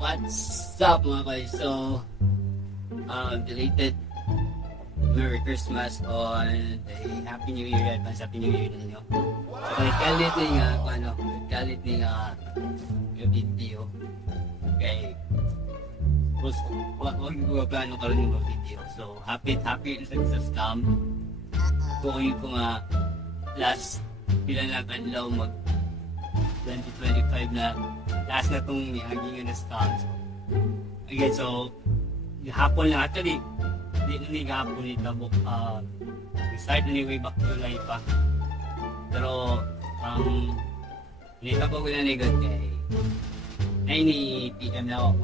What's up mga guys? So, deleted Merry Christmas on the Happy New Year, advance Happy New Year ninyo. So, nagkalit yung video. Okay. Wag ko plano ka rin yung video. So, happy sa scam. Bukuin ko nga last bilang lang kanlaw mag 2025 na last na itong niaging na scam. So, again, so hapon lang actually hindi na hapon ito start na way back July pa, pero nita ko na nigod kay ay ni PM na ako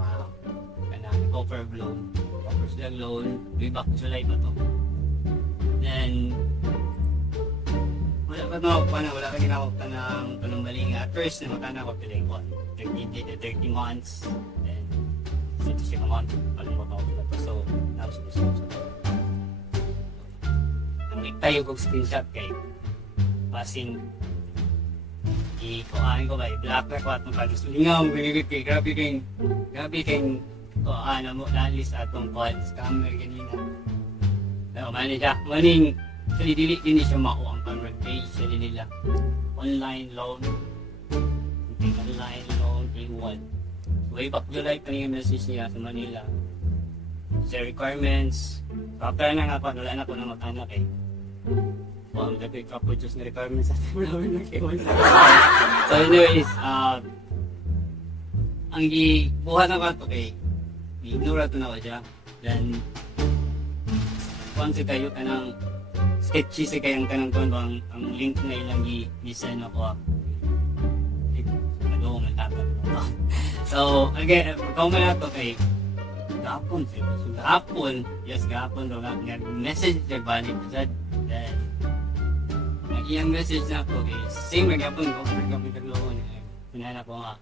offer loan way back July pa to. Then wala ka ginawag ka ng panumbaling. At first na magkana ko piling 30 months, then 60 a month palimot ako na to. So tayo kong screenshot kay passing ikuhaan ko ba black na ko at magpagsulingaw magigit kay grabe kayong ano mo lalis atong pod scammer ganina. So manager maning dili din siya mao ang contact page nila online loan K1 way back July pa yung message niya sa Manila sa requirements kapag na nga pa wala na ko na mag-anak dagdag ka po just na requirements sa flower na K1. So anyways ang gibuhat na ko i-ignore ito na ko siya, then once kayo ka ng sketchy sa kayang kanang bang ang link na ilang i-send ako nag-uong natapat so again kung man nato kay gapon daw nag-message na balik then iyang message na ako same nag-gapon ko nag-gapon pinala ko nga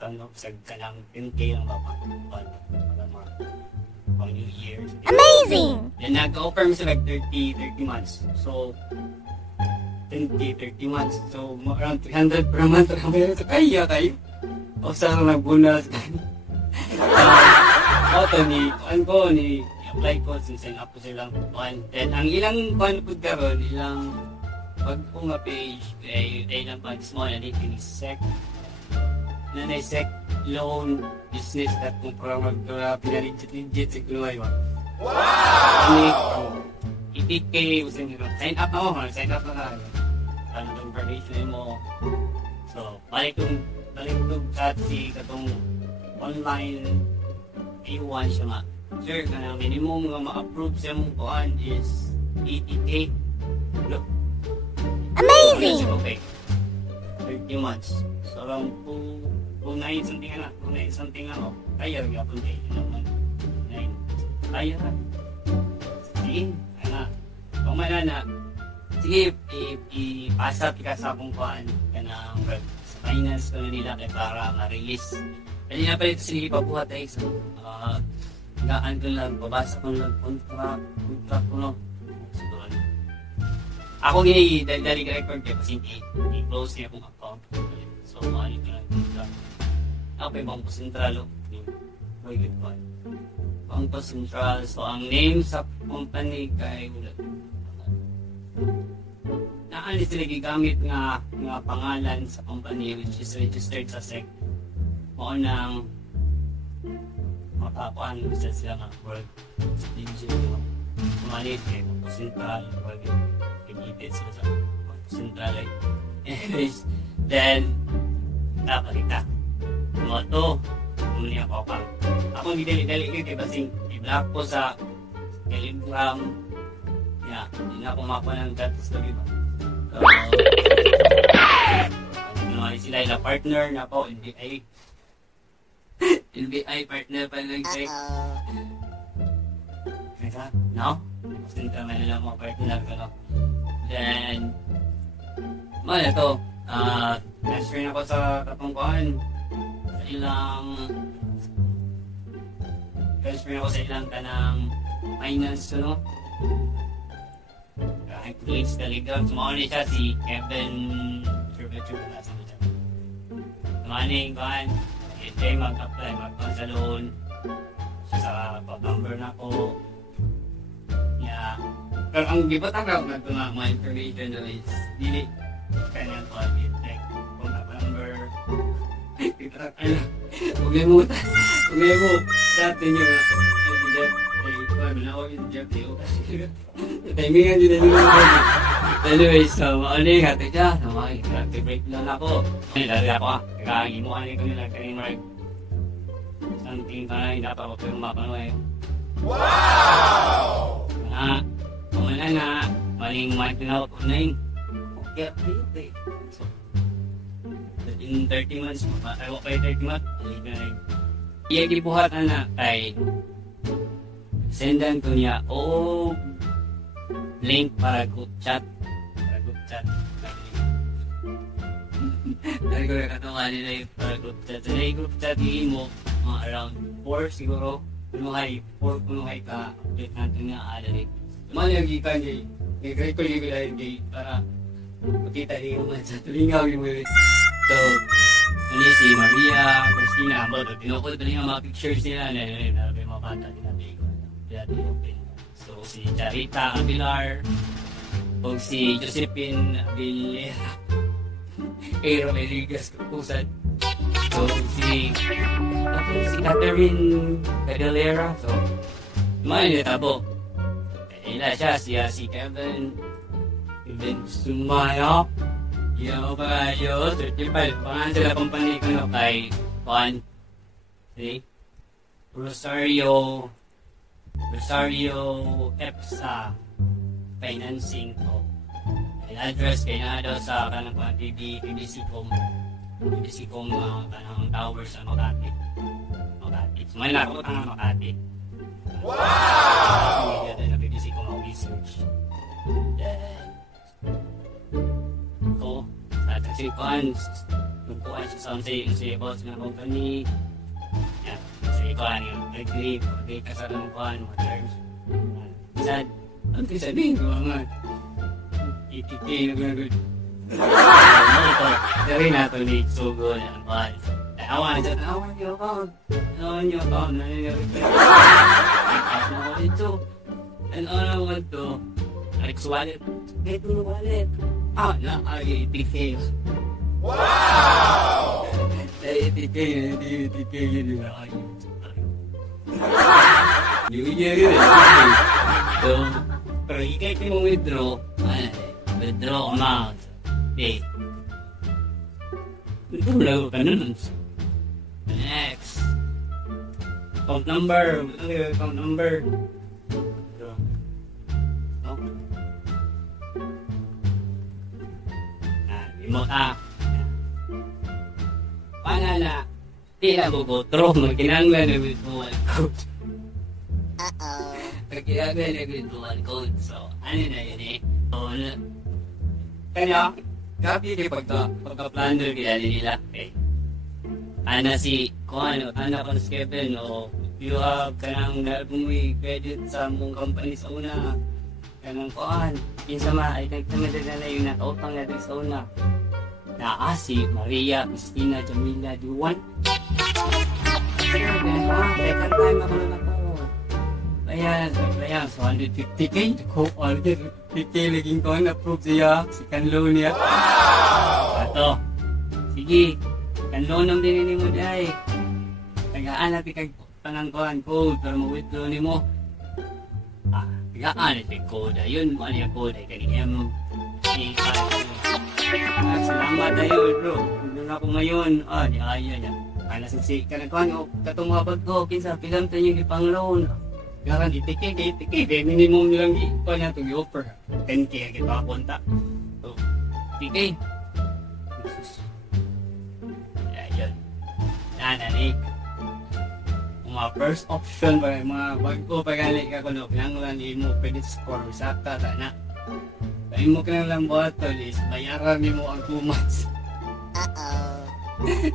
tanong sa kanang 10K lang ba pang New Year. Amazing! Then nag-offer mo sila 30 months. So 30 months. So around 300 per month. So kaya kayo. O saan nag-bonus. Apply ko since sign up ko silang one. Then ang ilang one po karon ilang pag po nga page ay ilang pag small na dito ni SEC na SEC loan business that kung pinaligit siguro ay wow! I-PK sign up na ano information mo. So balik kong chat si katong online A1 siya nga sir ka na minimum nga ma-approve siya mong kuhan is 80K. Look amazing! Okay 30 months so around 2 something ako kaya gapon kayo naman 9 kaya na sige kung na sige ipasa ka sa akong kuhan ka na sa finance ko nila kaya para ma-release kasi na pala ito sila ipabuhat so gaan ko lang babasa ko lang contract ko no siguro ako dari record kaya kasi i-close niya akong account so ano ko lang ako yung Bangko Sentral very good one Bangko Sentral so ang name sa company kay naalis sila gigamit nga pangalan sa company which is registered sa SEC mo nang makakuan sila nga world digital money kay Bangko Sentral gamitin sila sa Bangko Sentral anyways then napalita mga to muli ako ako hindi dali kay basing i-block ko sa Telegram hindi na ako makuha ng datos na diba sila ila partner na po NBI partner pa lang check kaya no? Gusto nito man nila mga partner ko no? Then man ito transfer na ako sa katungkuhan sa ilang kanang finance no? Kahit please Telegram sumawin siya si Kevin Maning kan Hindi mag-apply, mag-sa loan. Sa number na ko. Yeah. Pero ang gibatang ako na mga information na is dili kanyang quality. Like, contact number. Huwag mo dati nyo na si Jeff. Ay, ako si Jeff. Timingan din na nila. Anyway, so, ano yung hati siya? Makikipag-break lang ako. Dali ako kakain mo kanina ko nila kanina Mark. Something ka na, dapat ako pero mapano eh. Wow! Kumana na, maling tinawag ko na yun. Okay, okay. So, in 30 months, ayaw kayo 30 months, iya gibuhat na kay sendan ko niya link para group chat. Dari ko nakatawa nila yung para group chat. So, na yung group chat mo, around 4 siguro. Kung hay ka, update natin nga alalik. Tumali ang gikan niya, nag-great ko yung gulayan niya para makita niya yung mga sa tulingaw yung mga. So, ano si Maria, Christina, pinukod pa niya mga pictures nila na yung mga bata tinabi ko. So, si Charita Aguilar, o si Josephine Aguilera, Eero Eligas Kapusan. So, si Catherine Aguilera. So, mga tabo. Ila siya, si Kevin Sumaya. Yo, kayo, 35. Pangan sila company ko na kay Juan. See? Rosario EPSA Financing ko. Ang address kay na daw sa kanang PBC.com kanang tower sa Makati. So, may nakakot ang Makati. Wow! Hindi na PBC.com ang research. So, at si Juan, nagkuhan siya sa boss ng company. Yan, si Juan yung agree ka sa ng Juan, mga terms. Sad, ang sabihin ko nga, 80K na gano'n. Dari na ito ni Sugo na ang Juan. Awan yung account. Nag-pass na ako dito. And ano ko ito, Alex Wallet. Get mo wallet. Na-80K. Wow! Na-80K yun yung New Year yun. So, pero ikay ko mong withdraw amount. Okay. Ito lang ka nun. Next. Account number. Account number. Remote app. Panala. Tila bubotro. Magkinanglan na withdrawal code. Magkinanglan na withdrawal code. So, ano na yun eh. So, kanya, gabi kayo pagka-planner kaya nila. Okay. Ana si, kung ano, ana ka si Kevin, o you have kanang nagumuwi credit sa mong company sa una. Kanang kuhan. Kinsa ma, ay nagtamadala na yun na utang na sa una. Si Maria, Christina, Jamila, Duwan. Second time ako na ako. Bayan, so 150K. Ko, 150K laging ko na-approve siya. Si Kanlo niya. Ato. Sige. Kanlo nang dinini mo dahil. Tagaan natin kag panangkuhan code para ma-withdraw ni mo. Tagaan natin code. Ayun, ano yung code ay kanina salamat tayo bro. Doon ako ngayon. Ayan. Kaya nasisi ka na kuhan. Katungabag ko. Kinsa pilam tayo yung ipang-loan. Garan itike. Kaya minimum nilang ipa niya itong i-offer. 10K kita kapunta. So, itike. Ayan. Nananik. Mga first option pa mga bago pagalik ka kuno. Pinangulan mo credit score. Sakta sana. Kaya mo ka lang bottle is bayaran mo ang 2 months.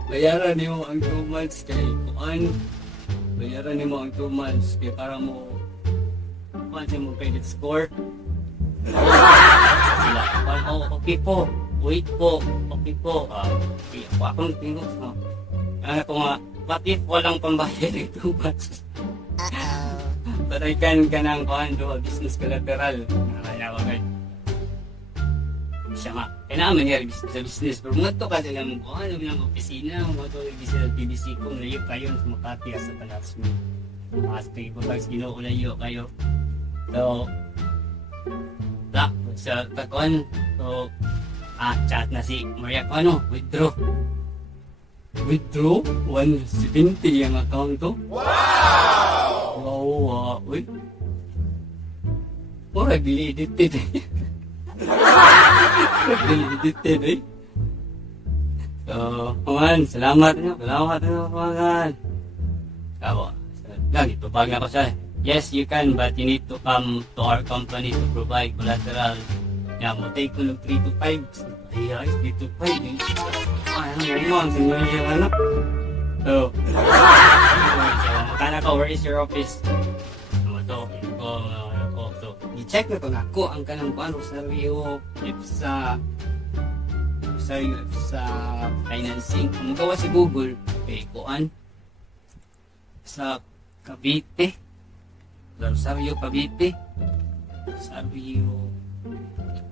Bayaran mo ang 2 months kay kuan. Bayaran mo ang 2 months kay para mo kuan sa mo credit score. Sila kuan okay po. Wait po. Okay po. Akong tingog no. Ano ko nga what if walang pambayad ng 2 months? But I can kanang do a business collateral. Kaya ko guys. Siya nga. Kailangan mangyari sa business. Pero mga to kasi lang mo, ng opisina, mga to sila PBC kung layo kayo sa Makati sa Talas mo. Mas kayo po tags ginoo-layo kayo. So, sa takuan, so, chat na si Maria ko withdraw. Withdraw? 170 ang account to? Wow! Wow, wait. Mura, deleted eh. Deleted eh. So, man, salamat na. Salamat na, man. Kawa. Lagi, tupag na ko siya. Yes, you can, but you need to come to our company to provide collateral. Yeah, mo take ko ng 3 to 5. Ay, 3 to 5 eh. Ano mo, ang sinyo niya anak. So, makana ka, where is your office? Ano to, so, i-check na to na ako ang kanang paano sa Rio, if sa financing. Kung magawa si Google, kay kuan sa Cavite. Rosario Cavite. Rosario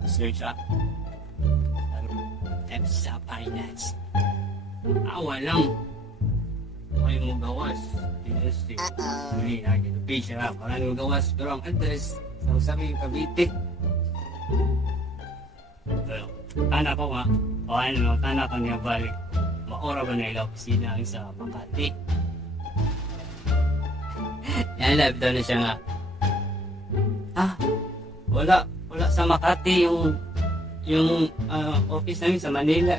search up EPSA Finance. Walang may mo gawas. Hindi na dito page na wala mo gawas. Pero ang address sa Rosario Cavite. Pero tana ko nga tana ko niya balik. Maora ba na ila opisina ang sa Makati? Yan, labi daw na siya nga. Wala sa Makati yung office namin sa Manila.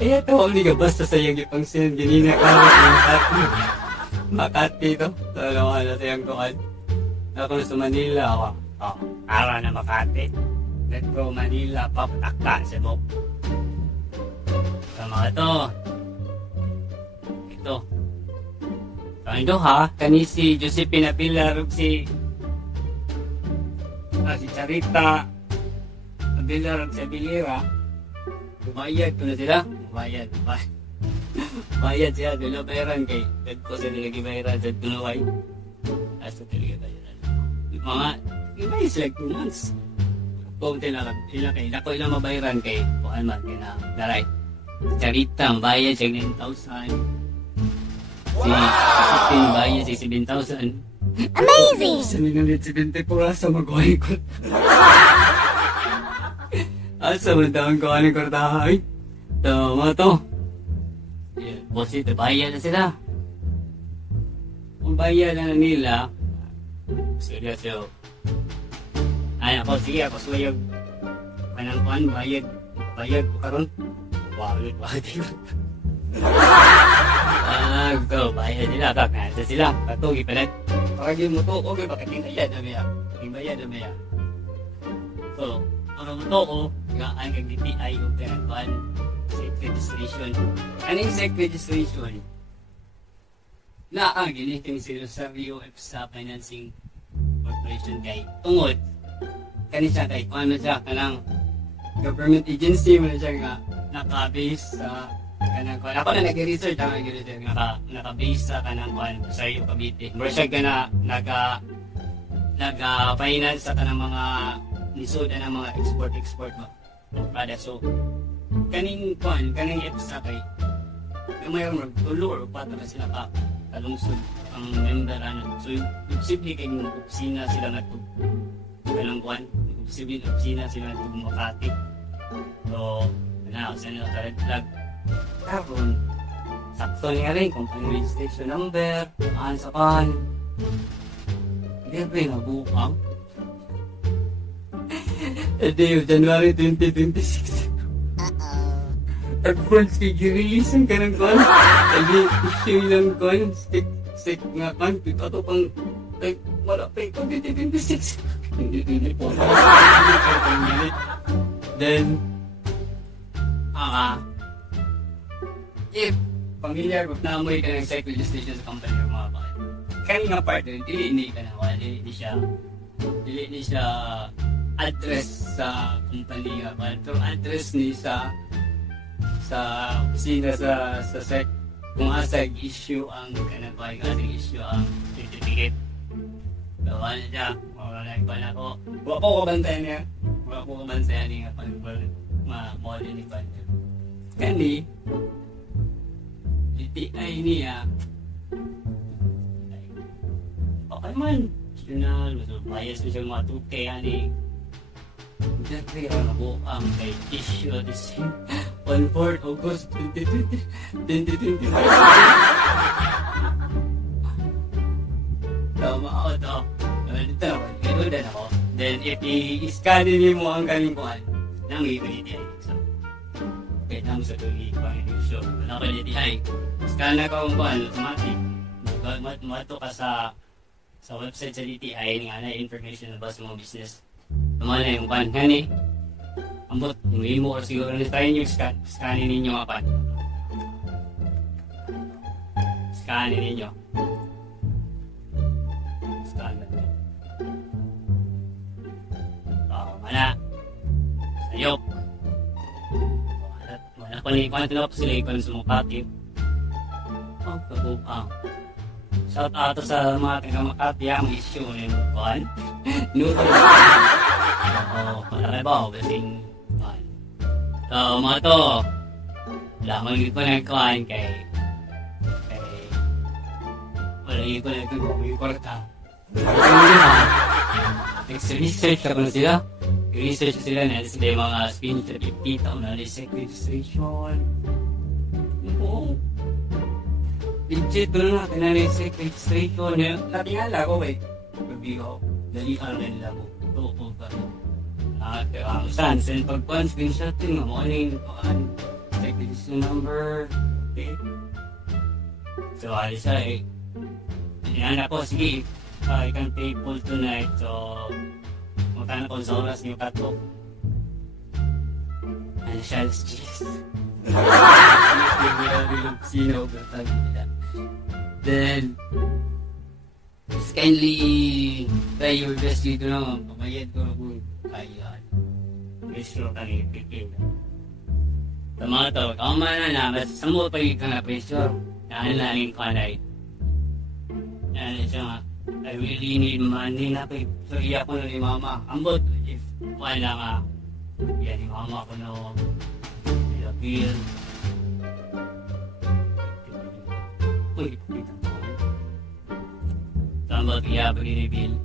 Kaya tawag niya basta sa yung ipang sin. Ganina ka Makati. Makati to. Talawa na sa yung tukan. Ako na sa Manila ako. Ara na Makati. Let's go Manila. Papatakta sa mo. Sa mga to. Ito. Ito ha, kani si Josephine Apilar, si Charita Apilar, si Abilera, bayad ko na sila, bayad siya, dula bayaran kay, dad ko sila lagi bayaran sa Dunuway, asa talaga tayo na. Mga, iba is like 2 months. Kung tinarap, ako ilang mabayaran kay, bukan man, kaya na, daray. Charita, ang bayad siya 9,000. Si Josephine bayad si 7,000. Amazing! Sa minulit 74 asa magawain ko. Asa mo taon ko ano kortahay. So, mga to. Boss ito, bayad na sila. Kung bayad na nila, seryoso. Ay, ako, sige, ako suyog. Panangkuhan, bayad ko karon. Wawid ko. Bayad nila, nasa sila, patugi pa lang. Pagkagin mo to, okay, bakit yung bayad na maya? Yung bayad na maya. So, parang mo to, nga ang kag-DTI yung pinagpan, site registration. Anong site registration? Ginitin si Rosario EPSA Financing Corporation kay tungod. Kani siya kay, ano siya, kanang government agency mo na siya nga nakabase sa kanang kuan. Ako na nag-research naka-base sa kanang kuan sa iyo Cavite. Mura siya ka nag-finance sa kanang mga lisod ng mga export mo. Para so kaning kuan, kaning EPSA kay mayroon magtulo or pata na sila ka kalungsod ang member so simple kay yung opisina sila nagtug kanang kuan, opisina sila nagtug Makati. So sa nila ka-flag karon sakto niya rin company registration number sa kan hindi ba yung nabukang day of January 2026 advance release ang kanang kan issue ng kan stick nga kan ito pang malapit ko 2026 hindi po then if familiar with namoy ka ng site registration sa company ng mga bakit kaya nga partner, dili ka na wala, dili siya address sa company nga pero address ni sa sa opisina sa SEC kung asa issue ang kanapay kasi issue ang certificate. Gawa na siya, wala na iba na ko. Wala ko kabantayan niya. Wala ko kabantayan niya pag ma-model ni Banda. Kandi, DTI niya, okay man, na bias mo siyang mga 2K ani. Dati ako ang may issue this 1/4 August 2020. Tama ako to. Dito naman, ganoon ako. Then if i-scanin mo ang kalimpuan, nang i-DTI. So, kahit naman sa tuloy, pang-issue. Wala ka DTI. Scan na ka kung paano, automatic. Mato ka sa website sa DTI nga na information about sa mga business. Tama na yung pan. Hani, ambot, hindi mo or siguro na tayo yung scanin ninyo mga pan. Scanin ninyo. Scan natin. Mana. Sayop. Mana pa ni kung ano sila ikon sa mga patip. Oh, pagupang. Shout out sa mga taga-Makati ang issue ng kuhan. Noodles. Oo, malaki ba? Kasing kuhan. So, mga to, lamang yun ko ng kuhan kay wala yun ko ng kuhan. May korta. Next-research ka na sila. I-research sila na sila yung mga screenshot, ipita o na registration. Oo. Legit ko na kinalisik, registration. Natingala ko, wait. Gabi ko, dalihan na nila ko. Tupo ka. Saan? Send pagpuan, screenshotin mo. Morning, check the registration number. Okay. So, alis siya eh. Tinana ko, sige, I can pay full tonight. So, magkano ko sa oras niyo kato. Ano siya, cheese. Sino ba tayo nila? Then, just kindly try your best dito naman. Pamayad ko na kung kaya. Presyo ka rin ipipil. Sa mga to, kama na mas samot pa yung kang presyo. Naanalangin ko na rin. Yan siya nga. I really need money na pa. So, iyak ko na ni mama. Ambot, if wala nga. Yan ni mama ko na. Bill. Uy, kita mo. Tambal kaya ba ni Bill?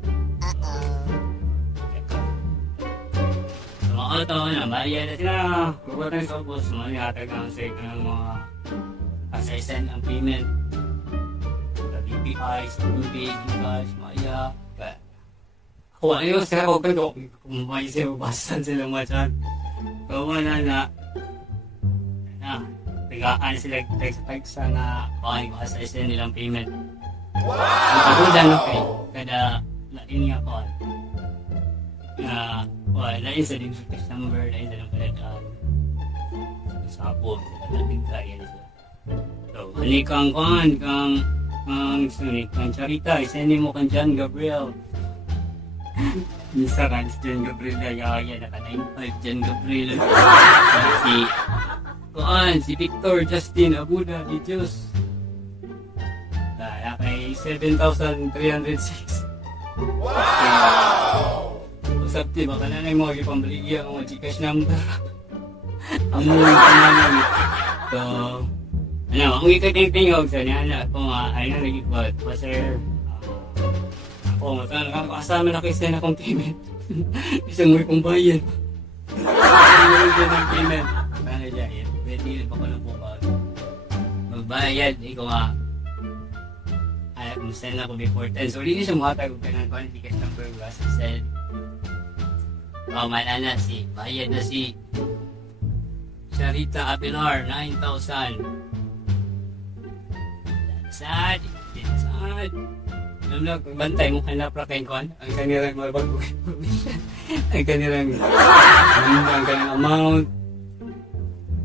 Sa mga tao na, Maria na sila. Kukutan sa bus, manihatag ang sake ng mga as-I-send ang payment. Sa BPI, sa Rubik, Gcash, Maya. Ako, ano yung sila ko kung may sinubasan silang machan. Kawa na tigaan sila text-text na baka as-I-send nilang payment. Wow! Nakagulan okay. Kada lain nga ko. Lain sa din text number, lain sa lang palagaan. Sa po, nating kaya nila. So, hali kang Charita, isend mo kang John Gabriel. Misa kan si John Gabriel na yaya na ka-95 John Gabriel. Si Victor Justin Abuda di Diyos. Kaya kay 7,306. Wow! Usap ti, baka na na yung mga ipambaligi ang mga Gcash number. Amoy ka naman. So, ang ikating-tingog sa niya ako nga, ay na nag-ibot. Sir, ako kasama na kayo sa akong payment. Isang may kong bayan. Isang may ng payment. Ano dyan? Pwede ba ko lang po magbayad, ikaw nga send ako before 10. So, hindi siya makatag ka ng Gcash number as I said. Mana na bayad na si Charita Apilar, 9,000. Sad. Alam na, kung bantay mo kanila prakain ko, ang kanilang mabagong information. Ang kanilang amount.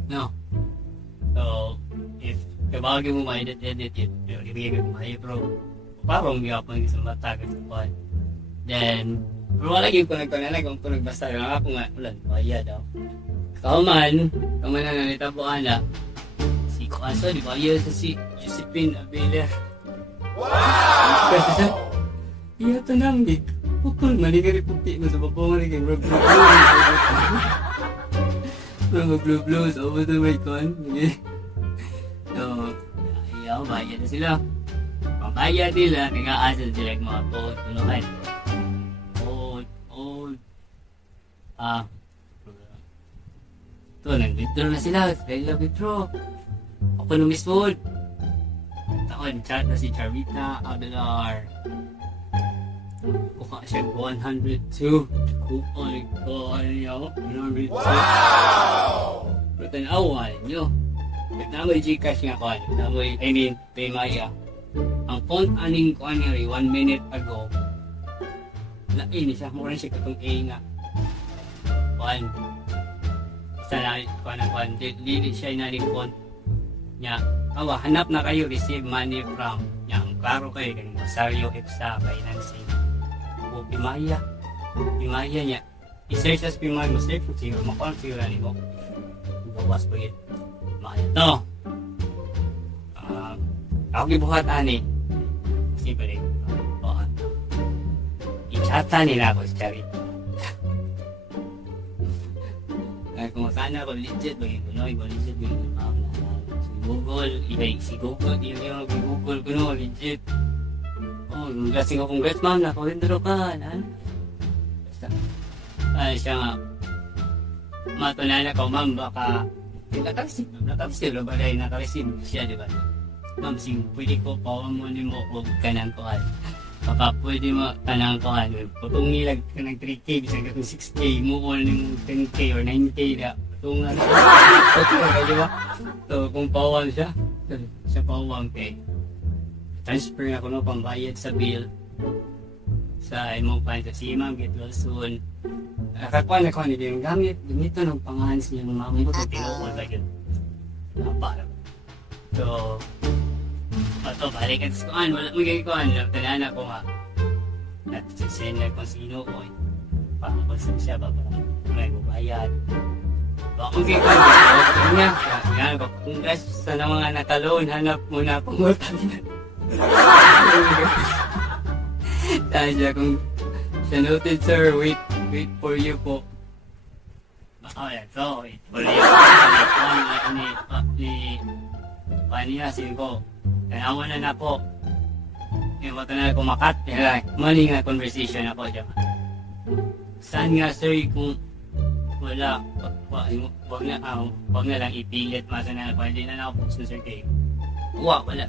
No. So, if kabagay mo ma-edit, ibigay ko ma-i-pro. Parang hindi ako nang isang matagal sa kuhan. Then, pero wala yung kung nagkanala, kung nagbasta lang ako nga, ulan, kaya daw. Kauman na nanitabuan na. Si Kuasa, di ba? Iya sa si Josephine Abela. Wow! Kasi iya tanamig. Pukul, maligari puti mo sa babong maligay. Blue. So, over the way ko. So, ayaw, bayad na sila. Pambayad nila, nag-aasal sila yung mga tulungan. Ito, nag-withdraw na sila. Sila withdraw. Ako nung mismo. Taon, chat na si Charita Abelar. Kuha siya 102. Kuha niyo. 102. Wow! Pero tanawan nyo. Namoy Gcash nga ko. Namoy, Paymaya. Ang phone aning ko niya 1 minute ago. Lain siya. Mura siya katong A nga. 1. Isa na ko na 1. Dili siya inaling phone niya. Awa, hanap na kayo receive money from niya. Ang klaro kayo. Kaya Rosario EPSA financing. O Pimaya niya. I-search as Pimaya mo. Search mo siguro. Makonfigure na mo. Bawas ko yun. Pimaya to. Ako gibuhat ani. Kasi balik. I-chata nila ako sa Charity. Kung sana ako legit, bagay ko no, iba legit, bagay ko si Google, si Google, yung Google ko no, legit. Oh, congrats ma'am, nakawindro ka, basta. Siya nga, matunan ako, ma'am, baka, nakareceive, balay, nakareceive siya, di ba? Ma'am, pwede ko, pawang mo ni mo, huwag ka ng kuhan. Baka pwede mo tanang kuhan. Putong nilag ka ng 3K, bisa ka ng 6K, move on ng 10K or 9K na. Putungan siya. Putungan ka, di ba? So, kung pawang siya pawang kay transfer na ko no, pambayad sa bill sa imong pan sa Simam, get well soon. Nakakuha na ko nila yung gamit. Ganito ng pangahan siya ng mga mabot ng tinukol ba yun. Napala. So, ito, balikan sa kuhan, wala mo gawin kuhan, tanana ko nga. Natsisend na kung sino ko, pakakonsent siya ba, may bubayad. Bakong gawin kuhan, bakong niya, yan, congrats sa mga nakaloon, hanap mo na akong utang na. Dahil siya kung, siya noted sir, wait for you po. Yan, so, wait for you. Panihasin ko. Tanawan na po. Yung mga na kumakat. Mali nga conversation ako dyan. Saan nga sir kung wala, wag na lang ipilit masa na hindi na ako sir kayo. Wala.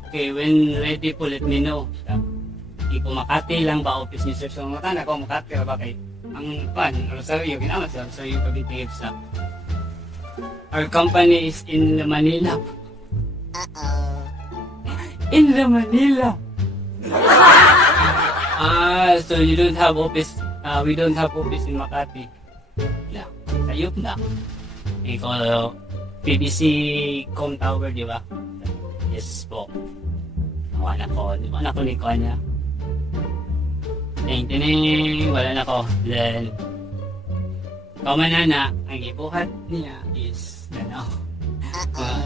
Okay, when ready po let me know. Hindi ko Makati lang ba office ni sir. So mga tanak ko Makati ba kay ang Rosario, ginawa sa Rosario Cavite sa. Our company is in Manila. In Manila. So you don't have office. We don't have office in Makati. Yeah, sayop na. Ikaw, PBC Com Tower, di ba? Yes po. Wala ko ni Konya. Wala na ko. Then, kamanana, ang ibuhat niya is,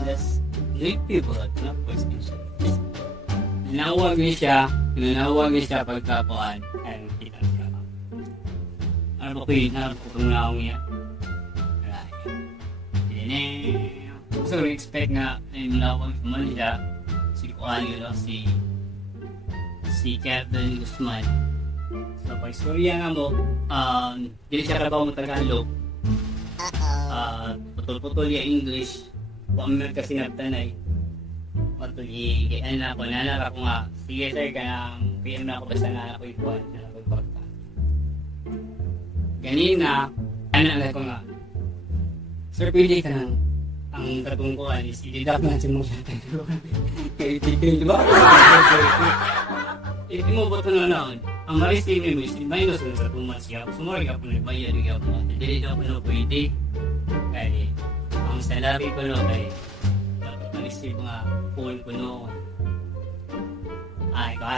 that's great people at not position. Nanawag niya siya pagkakuan and kita siya. Ano ko kung naong niya. Gusto ko expect nga nanawag naman siya si Kuan yun si Kevin Guzman. So pag istorya nga mo, hindi siya karabaw mo Tagalog. Putol-putol yung English. Huwag mo kasi nagtanay. Matuli, kaya na ako, nanak ako nga. Sige sir, kanang PM na ako basta nanak ko ikuan. Ganina, nanak ko nga. Sir, pwede ka nang ang katungkuhan is i-deduct natin mo siya. Kaya itigil, di ba? Hindi mo ba ito na lang? Ang ma-receive mo is minus mo sa 2 months siya. Sumari ka po nagbayad ka po. Hindi ka po na pwede. Kaya ang salary ko no, kaya dapat ma-receive nga phone ko no.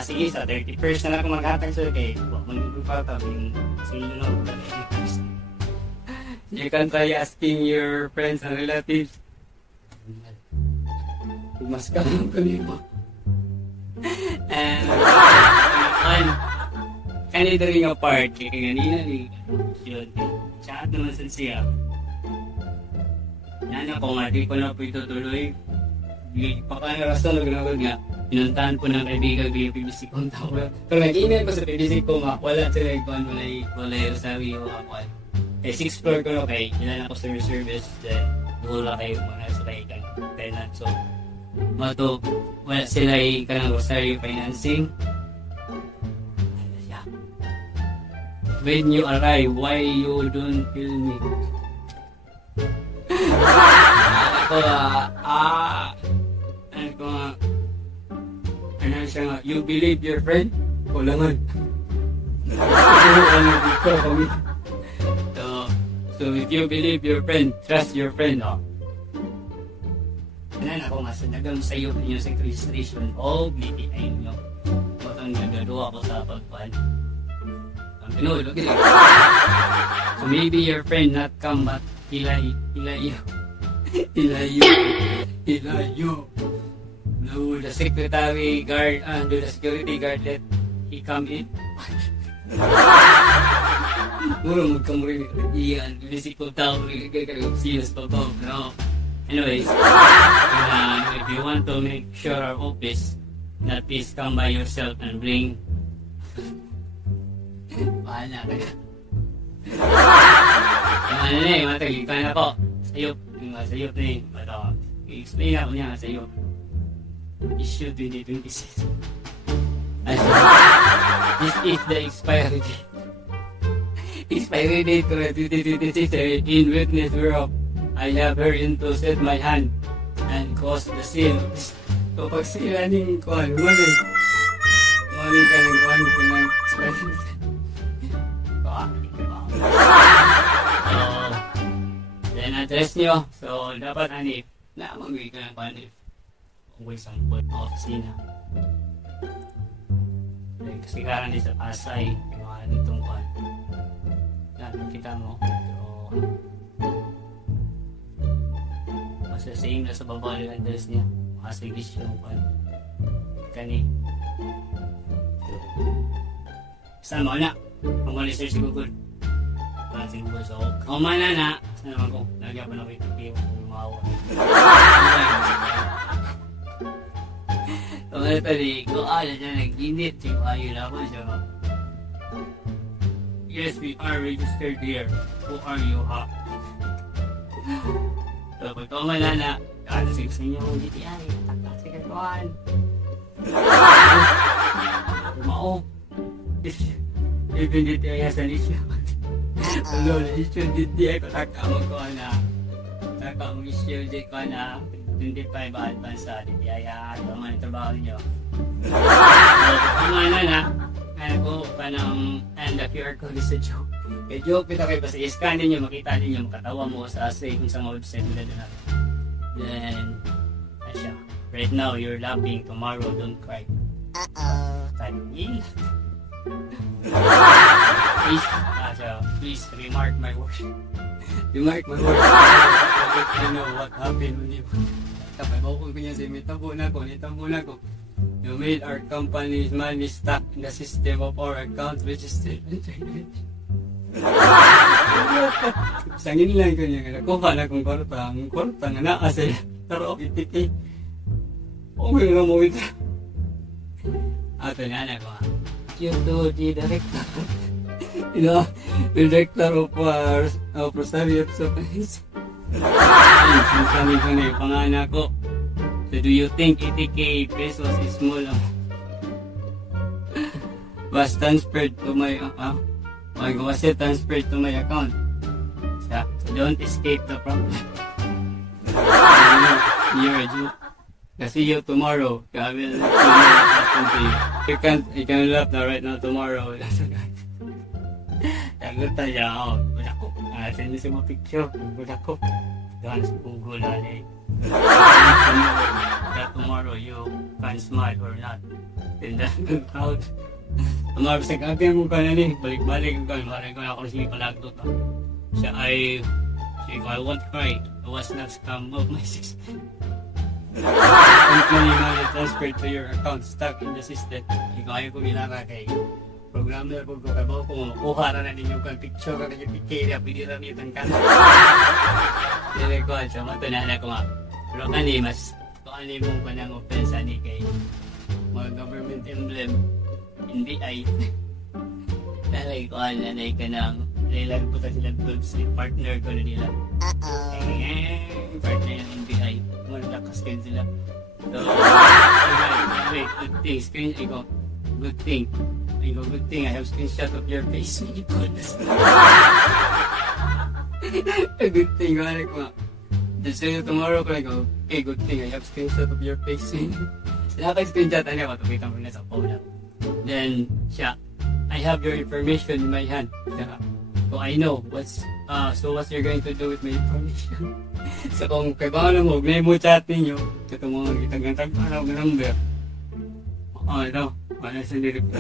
Sige sa 31st na lang kung mag-hatag sir kay mag-ipagpata yung sino no. You can try asking your friends and relatives. Mas ka lang kanimo. And kanina rin ang part, kanina rin yun. Chat naman siya. Yan ako nga, di ko na po itutuloy. Pakanarasan na ginagod nga. Pinuntahan ko ng kaibigan ko yung PBC kong tawag. Pero nag-email ko sa PBC ko, wala sila yung wala yung sabi yung ako. Eh, 6th floor ko na kay, ilan ang customer service, then wala kayo mga sa kaibigan tenant. So, wala sila yung kanang grocery financing. When you arrive, why you don't kill me? Ano siya nga, you believe your friend? Kulangan. So if you believe your friend, trust your friend, no? Ano ako nga, sa nagang sayo ninyo sa registration o BTI nyo. Matang nagagawa ko sa pagpan. Ang pinulo, gila. So maybe your friend not come, but hilay you. No, the secretary guard, the security guard let he come in. Muro magkamuri, iyan, visit ko tao, serious pa ba, no? Anyways, if you want to make sure our office, that please come by yourself and bring. Pahala ka na. Ano na eh, matagin ka na po. Sayop, sayop na eh. I-explain ako niya sayop. Issue 2026. This is the expiry date. Expiry date for 2026 in witness whereof I have hereunto set my hand and caused the seal. So pag sila ning kuhan, mali ka ng kuhan ko ng expiry date. So, then address nyo. So, dapat anip na mag-uwi ka ng panip. Uwi sa opisina. Kasi karang di sa Pasay, yung mga nitong kuhan. Yan, kita mo. So, mas same na sa baba yung address niya. Makasigis yung kuhan. Kani. Saan mo na? Kung mali-search si Google. Pansin ko so, kung manana, saan naman ko, nagyan pa na ko ito kung mahawa. So, ano tali, kung dyan nag-init, yung ayaw naman siya. Yes, we are registered here. Who are you, ha? So, kung manana, sige sa inyo, hindi yan, taktak sa katuan. Mao. Even dito ay sa lisyo. Hello, lisyo dito ay katakam ko na. Takam lisyo dito ko na. 25 advance sa dito ay naman trabaho niyo. So, kumana na. Ano ko pa ng and the QR code is a joke. Kaya joke pita kayo basta i-scan ninyo, makita ninyo, makatawa mo sa asay kung sa mga website nila doon. Then, asya. Right now, you're laughing. Tomorrow, don't cry. Tanil. Please remark my words. Remark my words. I know what happened when you. Kapag ko niya sa mitabo na ko. You made our company's money stuck in the system of our account registered. Sangin lang ko niya. Kuha na kong kwarta. Ang kwarta nga naa sa taro ititi. Okay na mo ito. Ato na anak ko. You to the director. You know, the director of Rosario Supplies. Sabi ko na yung panganak ko. So do you think 80k pesos is small? Was transferred to my transferred to my account. So don't escape the problem. You're a joke. See you tomorrow. I will let you know what happened to you. You can laugh now right now tomorrow. Tagutan niya ako. Wala ko. Send niyo sa mga picture. Wala ko. Doon sa Google alay. That tomorrow you can smile or not. Then that crowd. Tomorrow sa kagyan mo ka na ni. Balik-balik ko. Maraming ko na ako siya palagtot. Siya ay Ikaw, I won't cry. I was not scam of my system. Ang money transferred to your account stuck in the system. Ikaw ayaw ko ginara kay programmer ko kabaw ko makuha na ninyo kang picture ka ng picture pwede rin itong kanto. Dili ko sa matunan ko nga. Pero kani mas kani mong panang offense ani kay mga government emblem hindi ay talay ko nanay ka ng nilag po sila sa partner ko na nila. Partner ng NBI. Malakas kayo sila. So, wait, good thing. Screen, ikaw, good thing. Ikaw, good thing. I have screenshot of your face. A good thing. Ano ko nga. Just say tomorrow ko like, okay, good thing. I have screenshot of your face. Sila kayo screenshot. Ano, matubitan mo na sa phone. Then, siya, I have your information in my hand. So I know what's you're going to do with my information. So kung kailangan mo, memo chat ninyo, ito mga kitang-tag araw ng number. Ano, wala sa nireply.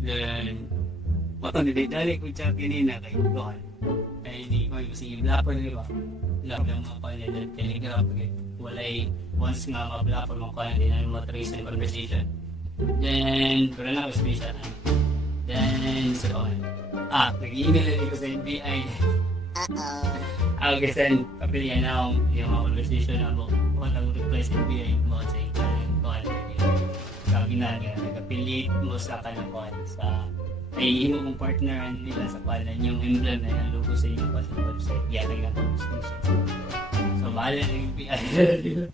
Then, mato nilidali ko chat kanina kay Dohan. Kaya hindi ko yung sige, blapper nila. Blapper ng mga kanya ng Telegram. Walay, once nga ma-blapper mga kanya din ang matrace ng conversation. Then, pero na ako special na. Then, so, nag-email na ko sa NBI. Ako kasi, kapilihan na akong yung mga conversation na mo. Walang reply sa NBI mo sa ikaw. Sabi na nga, nagkapilit mo sa kanang kuhan sa ay mo kong partner nila sa palan yung emblem na yung logo sa inyo pa sa website. Yan ang natin. So, bahala na yung NBI nila.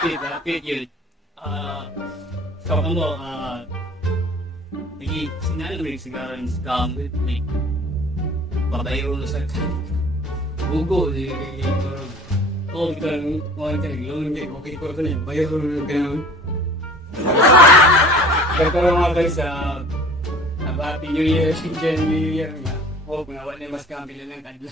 So, rapid yun. So, kamo, sinala may sigara yung scam with like babayo sa Google kita ng mga loan check okay ko na yun bayo ganun kaya mga guys happy new year New Year nga mga wala mas kampilan ng kadla